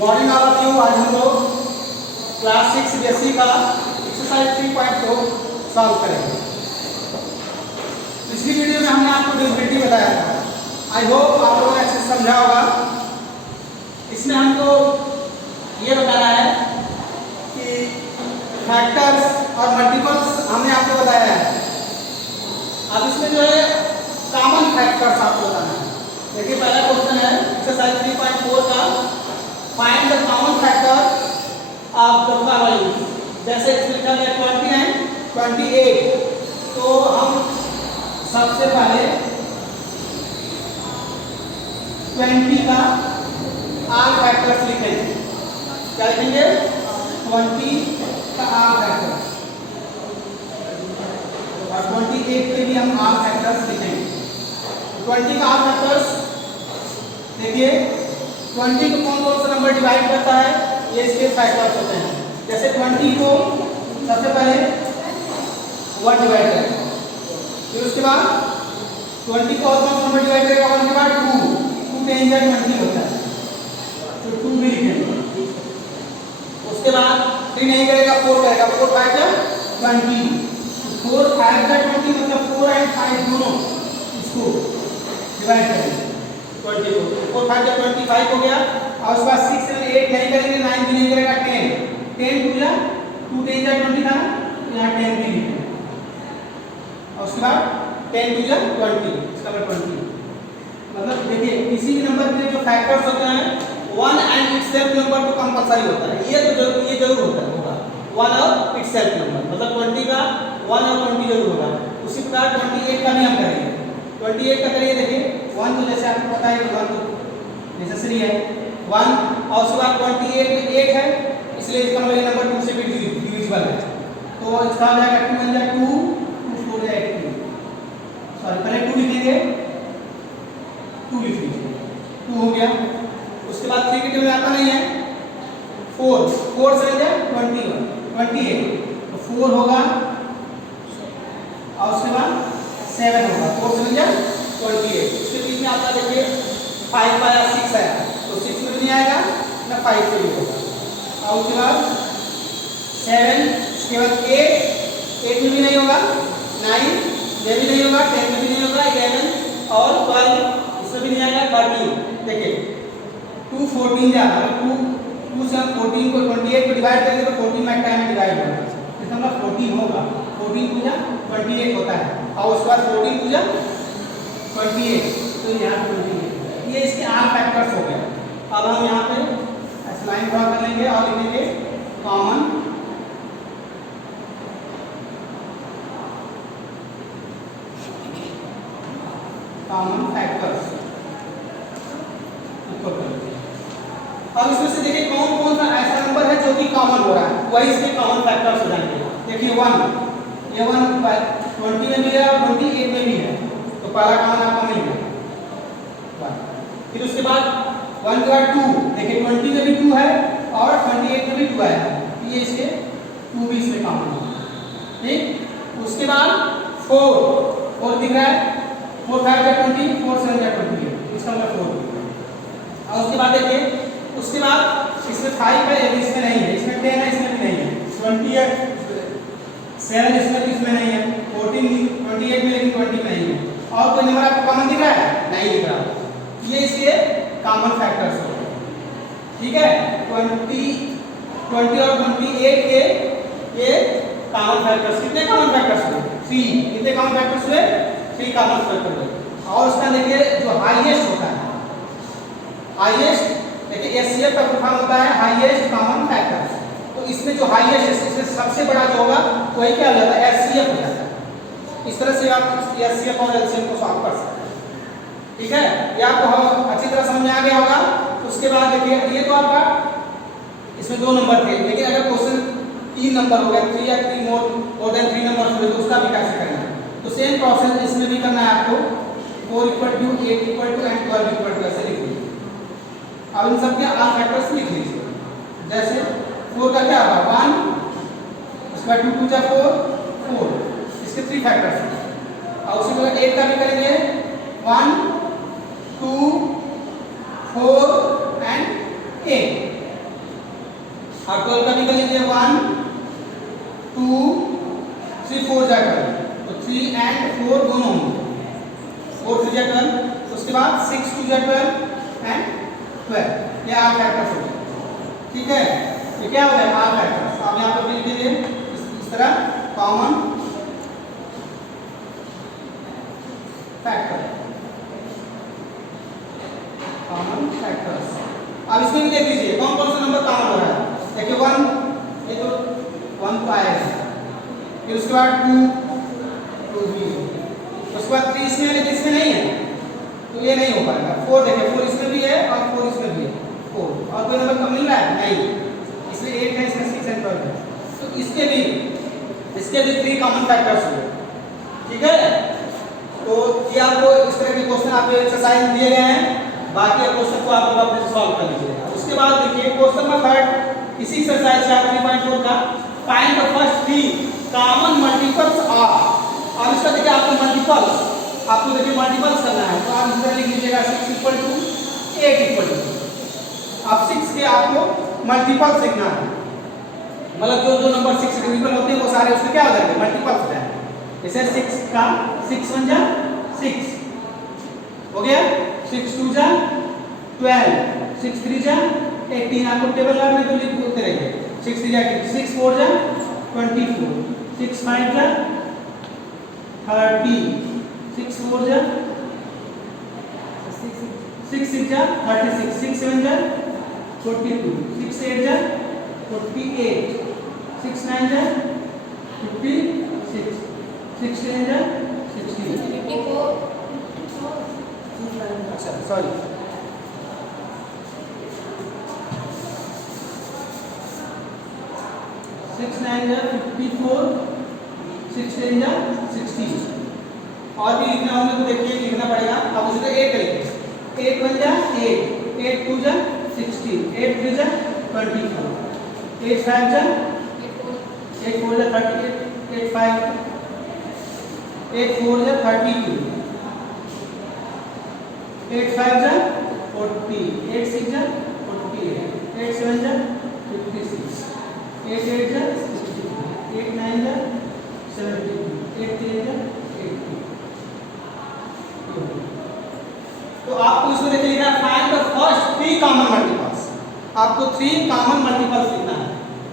Morning all of you. आज हम लोग क्लास 6 बेसिक का एक्सरसाइज 3.4 सॉल्व करेंगे। पिछली वीडियो में हमने आपको डिविजिबिलिटी बताया था। आई होप आप लोगों ने अच्छे से समझा होगा। इसमें हमको ये बताना है कि फैक्टर्स और मल्टीपल्स हमने आपको बताया है। अब इसमें जो है कॉमन फैक्टर्स आपको बताना है। देखिए पहला क्वेश्चन है एक्सरसाइज 3.4 का, find the common factor of the following. जैसे इसमें लिखा है 20 एंड 28, तो हम सबसे पहले 20 का आर फैक्टर्स लिखेंगे। क्या लिखेंगे? 20 का आर फैक्टर्स, और 28 के भी हम आर फैक्टर्स लिखेंगे। 20 का आर फैक्टर्स देखिए, 20 को कौन सा नंबर डिवाइड करता है, ये इसके फैक्टर्स होते हैं। जैसे 20 को सबसे पहले 1 डिवाइड करेगा, फिर उसके बाद 20 को और कौन सा नंबर डिवाइड करेगा 1 के बाद 2 10 या 20 होता है, तो 2 भी लिखेंगे। उसके बाद 3 नहीं करेगा 4 करेगा, 4 5 या 20, 4 5 या 20 मतलब 4 एंड 5 दोनों इसको डिवाइड करेंगे 20 को। 4 5 या 25 हो गया। और उसके बाद 6 7 8 नहीं करेंगे, 9 भी नहीं करेगा, 10 10 2 या 2 10 या 20 था, तो यहाँ 10 भी लिखेंगे। और उसके बाद 10 2 या 20, इसका मतलब 20। मतलब देखिए किसी भी नंबर के जो फैक्टर्स होते हैं 1 एंड इटसेल्फ नंबर तो कंपलसरी होता है, ये जरूर होता है होगा 1 और इटसेल्फ नंबर, मतलब 20 का 1 और 20 जरूर होगा। उसी प्रकार 28 का भी हम करेंगे। 28 का करिए, देखिए 1 तो जैसे आपको पता है 1 तो नेसेसरी है 1, और उसके बाद 28 में 8 है, इसलिए इसका मतलब नंबर 2 से भी डिविजिबल है, तो इसका हो जाएगा 2 1 जा 2 2 4 जा 18। सॉरी पहले 2 लिखेंगे, 2 लिख लीजिए, 2 हो गया। उसके बाद 3 की टेबल में आता नहीं है, 4 4 से जा 21 28, तो 4 होगा, और उसके बाद 7 होगा, 4 से जा 28। इसके बीच में आपका देखिए 5 आया 6 आया, तो 6 में भी नहीं आएगा ना 5 से भी होगा। और उसके बाद 7, उसके बाद 8 में भी नहीं होगा, 9 में भी नहीं होगा, 10 में भी नहीं होगा, 11 और 12 इसमें भी नहीं आएगा, 13। देखिए 2 14 जा, मतलब 2 से 14 को 28 को डिवाइड करेंगे तो 14 में टाइम डिवाइड होगा, इसका मतलब 14 होगा। 14 2 जा 28 होता है, और उसके बाद 14 2 जा 28, तो यहाँ 28, ये इसके आर फैक्टर्स हो गए। अब हम यहाँ पे ऐसे लाइन ड्रा कर लेंगे और लिखेंगे कॉमन फैक्टर्स। अब इसमें से देखिए कौन कौन सा ऐसा नंबर है जो कि कॉमन हो रहा है, वही इसके कॉमन फैक्टर्स हो जाएंगे। देखिए 1, ये 1 20 में भी है और 28 में भी है, तो पहला कॉमन आपका मिल गया। फिर उसके बाद 1 के बाद 2, देखिए 20 में भी 2 है और 28 में भी 2 आया, ये इसके 2 भी इसमें कॉमन है, ठीक। उसके बाद 4 दिख रहा है, 4 5 या 20, 4 7 या 28, इसका मतलब 4। और उसके बाद देखिए, उसके बाद इसमें 5 है, इसमें नहीं है, इसमें 10 है, इसमें भी नहीं है, 20 है, 7 इसमें नहीं है, 14 28 में, लेकिन 20 में नहीं है। और कोई नंबर आपको कॉमन दिख रहा है? नहीं दिख रहा। ये इसके कॉमन फैक्टर्स हो गए, ठीक है। 20 और 28 के ये कॉमन फैक्टर्स, कितने कॉमन फैक्टर्स हुए? 3। कितने कॉमन फैक्टर्स हुए? 3 कॉमन फैक्टर हुए। और उसका देखिए जो हाईएस्ट होता है, हाईएस्ट देखिए एचसीएफ का फॉर्म होता है हाईएस्ट कॉमन फैक्टर्स, तो इसमें जो हाईएस्ट है, इसमें सबसे बड़ा जो होगा वही क्या हो जाता है? एचसीएफ हो जाता है। इस तरह से आप एचसीएफ और एलसीएम को सॉल्व कर सकते हैं, ठीक है। ये आपको अच्छी तरह समझ में आ गया होगा। उसके बाद देखिए ये तो आपका इसमें 2 नंबर थे, लेकिन अगर क्वेश्चन 3 नंबर हो गया, 3 या 3 मोर देन 3 नंबर हुए, तो उसका भी कैसे करना है? तो सेम प्रोसेस इसमें भी करना है आपको। 4 = 2, 8 = 2 एंड 12 = 2 ऐसे लिख लीजिए। अब इन सबके आर फैक्टर्स लिख लीजिए। जैसे 4 का क्या होगा 1, उसके बाद 2 2 जा 4, इसके 3 फैक्टर्स हैं। और उसी तरह 8 का भी करेंगे 1 2 4 एंड 8, 4 जा 12, तो 3 and 4 दोनों होंगे, 4 3 जा 12, उसके बाद 6 2 जा 12 and 12, ये आर फैक्टर्स हो गए। ठीक है, ये क्या हो गया आर फैक्टर्स। अब यहाँ पर लिख दीजिए इस तरह कॉमन फैक्टर, कॉमन फैक्टर्स। अब इसमें भी देख लीजिए कौन कौन सा नंबर कॉमन हो रहा है। देखिए 1, ये तो 1 तो आया है, फिर उसके बाद 2 2 भी, उसके बाद 3 इसमें है, इसमें नहीं है तो ये नहीं हो पाएगा। 4 देखिए 4 इसमें भी है और 4 इसमें भी है, 4 और कोई नंबर कम मिल रहा है नहीं, इसमें 8 है, इसमें 6 and 12 है, तो इसके भी 3 कॉमन फैक्टर्स हुए। ठीक है, तो ये आपको इस तरह के क्वेश्चन आपके एक्सरसाइज दिए गए हैं, बाकी क्वेश्चन को आप लोग अपने से सॉल्व कर लीजिएगा। उसके बाद देखिए क्वेश्चन नंबर 3 इसी एक्सरसाइज का 3.4 का find the first 3 common multiples of. और इसका देखिए आपको मल्टीपल्स, आपको देखिए मल्टीपल्स करना है, तो आप इस तरह लिख लीजिएगा 6 = 8 = अब 6 के आपको मल्टीपल्स लिखना है, मतलब जो नंबर 6 से डिविजिबल होते हैं वो सारे उसमें क्या हो जाएंगे मल्टीपल्स हो जाएंगे। जैसे 6 का 6 1 जा 6 हो गया, 6 2 जा 12, 6 3 जा 18, आपको टेबल में तो लिखते रहिए, 6 3 जा 6 4 जा 24, 6 5 जा 30, 6 4 जा 6 6 जा 36, 6 7 जा 42, 6 8 जा 48, 6 9 जा 56, 6 10 जा 60, अच्छा सॉरी 6 9 जा 54, 6 10 जा 60। और भी लिखना होगा तो देखिए लिखना पड़ेगा। अब उसे 8 करेंगे, 8 1 जा 8, 8 2 जा 16, 8 3 जा 24, 8 5 जा 8 4 जा 38, 8 5 8 4 जा 32, 8 5 जा 40, 8 6 जा 48, 8 7 जा 56, 8 8 जा 63, 8 9 जा 72, 8 3 जा 80। तो आपको इसमें देखिए लिखना है find the first 3 common multiples. आपको 3 कॉमन मल्टीपल्स लिखना है।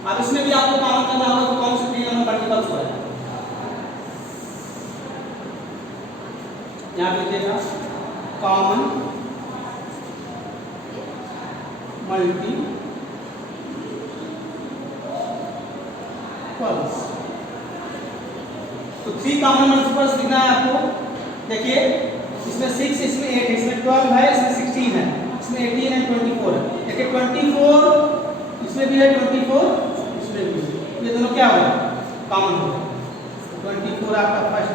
अब इसमें भी आपको कॉमन करना होगा तो कौन से 3 कॉमन मल्टीपल्स हो रहा है, यहाँ पे लिखिएगा कॉमन मल्टीपल्स। तो 3 कॉमन मल्टीपल्स लिखना है आपको। देखिए इसमें 6, इसमें 8, इसमें 12 है, इसमें 16 है, इसमें 18 है, 24 है। देखिए 24 इसमें भी है, 24 इसमें भी है, ये दोनों क्या होगा कॉमन होगा। 24 आपका फर्स्ट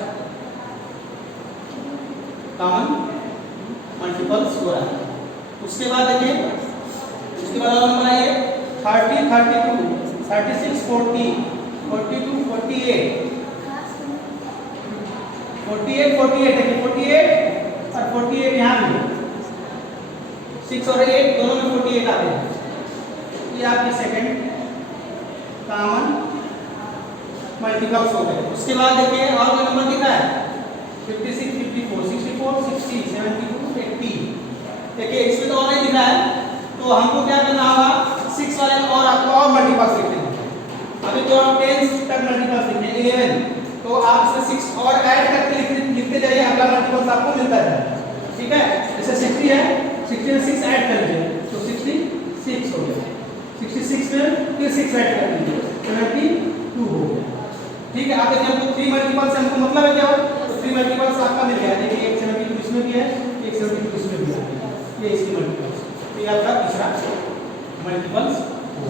कॉमन मल्टीपल्स हो रहा है। उसके बाद देखिए उसके बाद और नंबर आइए 30 32, 36 40, 42 48, 48 48 देखिए 48 और 48 यहाँ भी 6 और 8 दोनों में 48 आते हैं। ये आपके सेकंड कॉमन मल्टीपल्स हो गए। उसके बाद देखिए और कोई नंबर दिख रहा है 56 54 64 60 72 80। देखिए इसमें तो और नहीं दिख रहा है, तो हमको क्या करना होगा 6 वाले में और आपको और मल्टीपल्स लिखने होंगे। अभी तो आप 10 तक मल्टीपल्स लिखने 11, तो आप इसमें 6 और ऐड करके लिखते जाइए, अगला मल्टीपल्स आपको मिलता है। ठीक है, जैसे 60 है, 60 में 6 ऐड कर लीजिए तो 66 हो गया, 66 में फिर 6 ऐड कर लीजिए 72 हो गया। ठीक है, अब देखिए हमको 3 मल्टीपल्स से हमको मतलब है क्या हो, तो 3 मल्टीपल्स आपका मिल गया। देखिए एक 72 इसमें भी है, एक 72 इसमें भी है, ये इसकी मल्टीपल्स, तो ये आपका तीसरा मल्टीपल्स हो।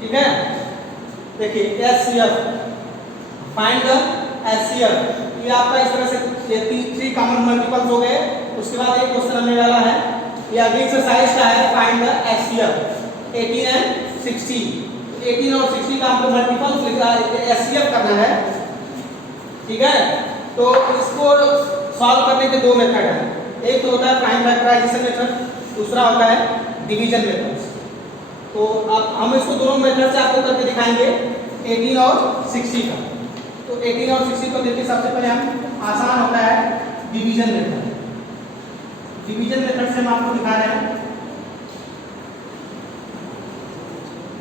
ठीक है, देखिए एचसीएफ फाइंड द एचसीएफ, ये आपका इस तरह से 3 कॉमन मल्टीपल्स हो गए। उसके बाद एक क्वेश्चन हमने डाला है, ये अगली एक्सरसाइज का है फाइंड द एचसीएफ 18 एंड 60। 18 और 60 का हमको मल्टीपल्स लिखना है, एचसीएफ करना है। ठीक है, तो इसको सॉल्व करने के 2 मेथड हैं, एक तो होता है प्राइम फैक्टराइजेशन मेथड, दूसरा होता है डिवीजन मेथड। तो अब हम इसको दोनों मेथड से आपको करके दिखाएंगे 18 और 60 का। तो तो 18 और 60 को देखिए सबसे पहले हम आसान होता है डिवीजन मेथड। डिवीजन मेथड से हम आपको दिखा रहे हैं।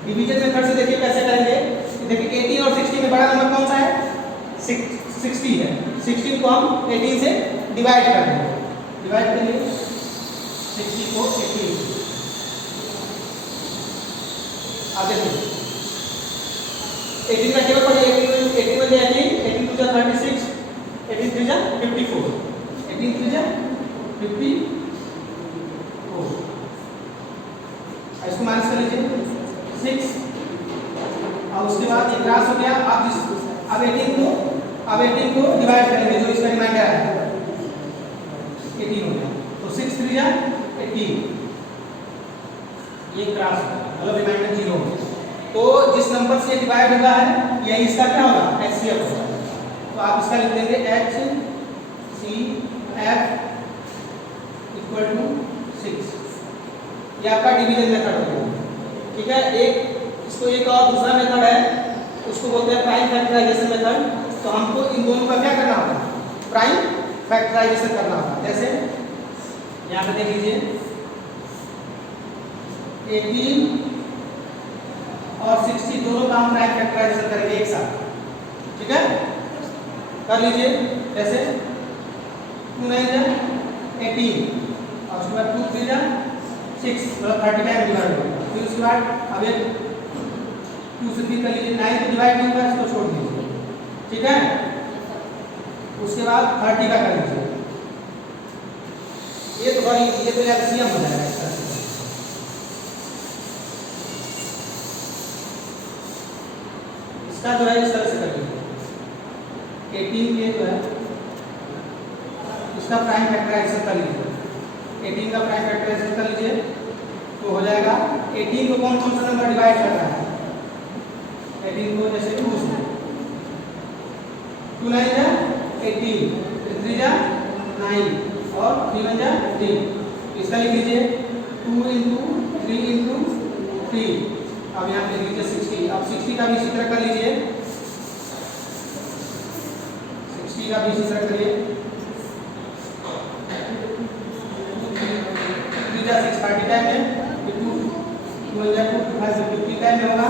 डिवीजन मेथड से देखिए कैसे करेंगे। देखिए 18 और 60 में बड़ा नंबर कौन सा है? 60 है। 16 को हम 18 से डिवाइड कर देंगे। डिवाइड करिए 60 को 18 से। अब देखिए 18 का केवल पढ़िए 18 में 18 2 जा 36 18 3 जा 54 18 3 जा 54। इसको माइनस कर लीजिए 6। अब उसके बाद ये क्रॉस हो गया। अब 18 को डिवाइड करेंगे जो इसका रिमाइंडर है 18 हो गया। तो 6 3 जा 18 ये क्रॉस मतलब रिमाइंडर 0 हो गया। तो जिस नंबर से डिवाइड हुआ है यही इसका क्या होगा? HCF होगा। तो आप इसका लिख देंगे HCF इक्वल टू 6। ये आपका डिवीजन मेथड हो गया। ठीक है। इसको एक और दूसरा मेथड है उसको बोलते हैं प्राइम फैक्टराइजेशन मेथड। तो हमको इन दोनों का क्या करना होगा? प्राइम फैक्टराइजेशन करना होगा। जैसे यहाँ पे देख लीजिए 18 और 60 दोनों का हम प्राइम फैक्टराइजेशन करेंगे एक साथ। ठीक है, कर लीजिए। जैसे 2 9 जा 18 और उसके बाद 2 3 जा 6 मतलब 35 डिवाइड होगा। फिर उसके बाद अब एक 2 से 3 कर लीजिए। 9 को डिवाइड नहीं होगा इसको छोड़ दीजिए। ठीक है, उसके बाद 30 का कर लीजिए। ये तो LCM हो जाएगा इस तरह से। इसका जो है इस तरह से कर लीजिए 18 के जो है इसका प्राइम फैक्टराइजेशन कर लीजिए। 18 का प्राइम फैक्टराइजेशन कर लीजिए तो हो जाएगा 18 को कौन कौन सा नंबर डिवाइड कर रहा है? 18 को जैसे 2 से 2 9 जा 18 3 जा 9 और 3 1 जा 3। इसका लिख लीजिए 2 into 3 into 3। अब यहाँ पे लिख लीजिए 60। अब 60 का भी इसी तरह कर लीजिए। 60 का भी इसी तरह करिए। 3 जा 6 30 टाइम में 2 2 जा 2 5 50 टाइम में होगा।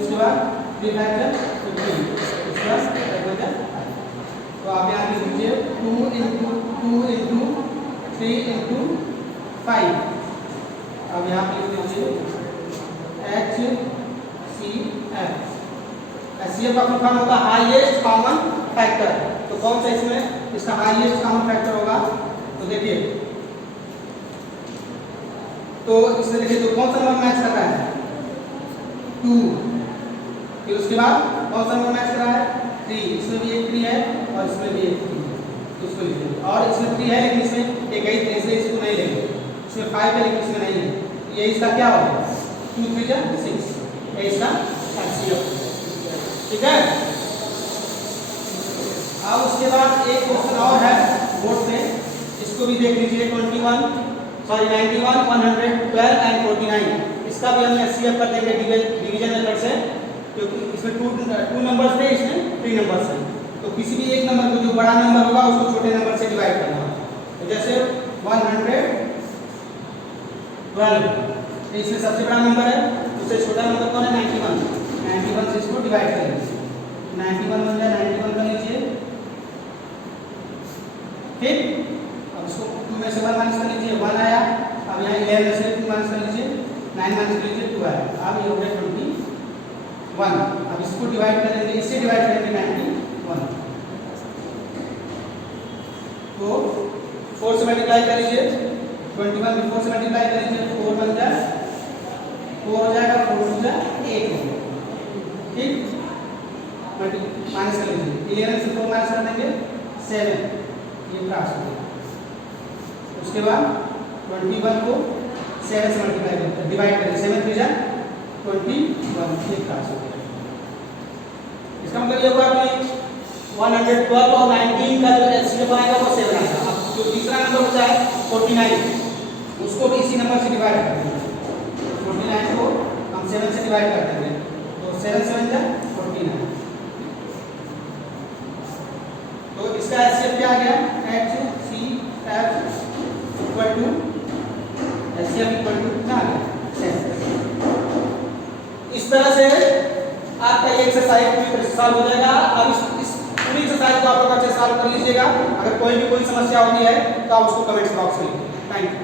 उसके बाद 3 5 जा 50 उसके बाद 5 जा। तो आप यहाँ पे लिख लीजिए 2 into 3 into 5। अब यहाँ पे लिख लीजिए HCF का फुल फॉर्म होगा हाईएस्ट कॉमन फैक्टर। तो कौन सा इसमें इसका हाईएस्ट कॉमन फैक्टर होगा? तो देखिए तो इसमें देखिए तो कौन सा नंबर मैच कर रहा है? 2। फिर उसके बाद कौन सा नंबर मैच कर रहा है? 3। इसमें भी एक 3 है और इसमें भी एक 3 है। तो इसको लीजिए। और इसमें 3 है लेकिन इसमें एक ही 3 इसलिए इसको नहीं लेंगे। इसमें 5 है लेकिन इसमें नहीं है। ये इसका क्या होगा? 2 3 जा 6 ये इसका HCF। ठीक है। अब उसके बाद एक क्वेश्चन और है बोर्ड पे, इसको भी देख लीजिए 91 112 एंड 49। इसका भी हम HCF कर देंगे डिवीजन मेथड से क्योंकि इसमें 2 नंबर्स थे इसमें 3 नंबर्स हैं। तो किसी भी एक नंबर को जो बड़ा नंबर होगा उसको छोटे नंबर से डिवाइड करना। तो जैसे 112 इसमें सबसे बड़ा नंबर है, उससे छोटा नंबर कौन है? 91 से इसको डिवाइड कर लीजिए। 91 बन जाए 91 कर लीजिए। ठीक, अब इसको 2 में से 1 माइनस कर लीजिए 1 आया। अब यहाँ 11 में से 2 माइनस कर लीजिए 9 माइनस कर लीजिए 2 आया। अब ये हो गया 21। अब इसको डिवाइड करेंगे, इससे डिवाइड करेंगे 91। तो 4 से मल्टीप्लाई कर लीजिए 21 में 4 से मल्टीप्लाई कर लीजिए 4 बन जाए 4 हो जाएगा 4 2 जा 8 हो गया। ठीक, माइनस कर लीजिए 11 से 4 माइनस कर देंगे 7 ये क्रॉस हो गया। उसके बाद 21 को 7 से मल्टीप्लाई करते हैं डिवाइड करेंगे 7 3 जा 21 ये क्रॉस हो गया। इसका मतलब ये होगा कि 112 और 19 का जो HCF आएगा वो 7 आएगा। अब जो तीसरा नंबर बचा है 49 उसको भी इसी नंबर से डिवाइड कर देंगे। 49 को हम 7 से डिवाइड कर देंगे तो 7 7 जा 49। तो इसका एचसीएफ क्या आ गया, HCF equal to HCF equal to क्या आ गया 10। इस तरह से आपका ये एक्सरसाइज पूरी तरह से सॉल्व हो जाएगा। अब इस पूरी एक्सरसाइज को आप लोग अच्छे से सॉल्व कर लीजिएगा। अगर कोई भी कोई समस्या होती है तो आप उसको कमेंट्स बॉक्स में लिखिए। Thank you.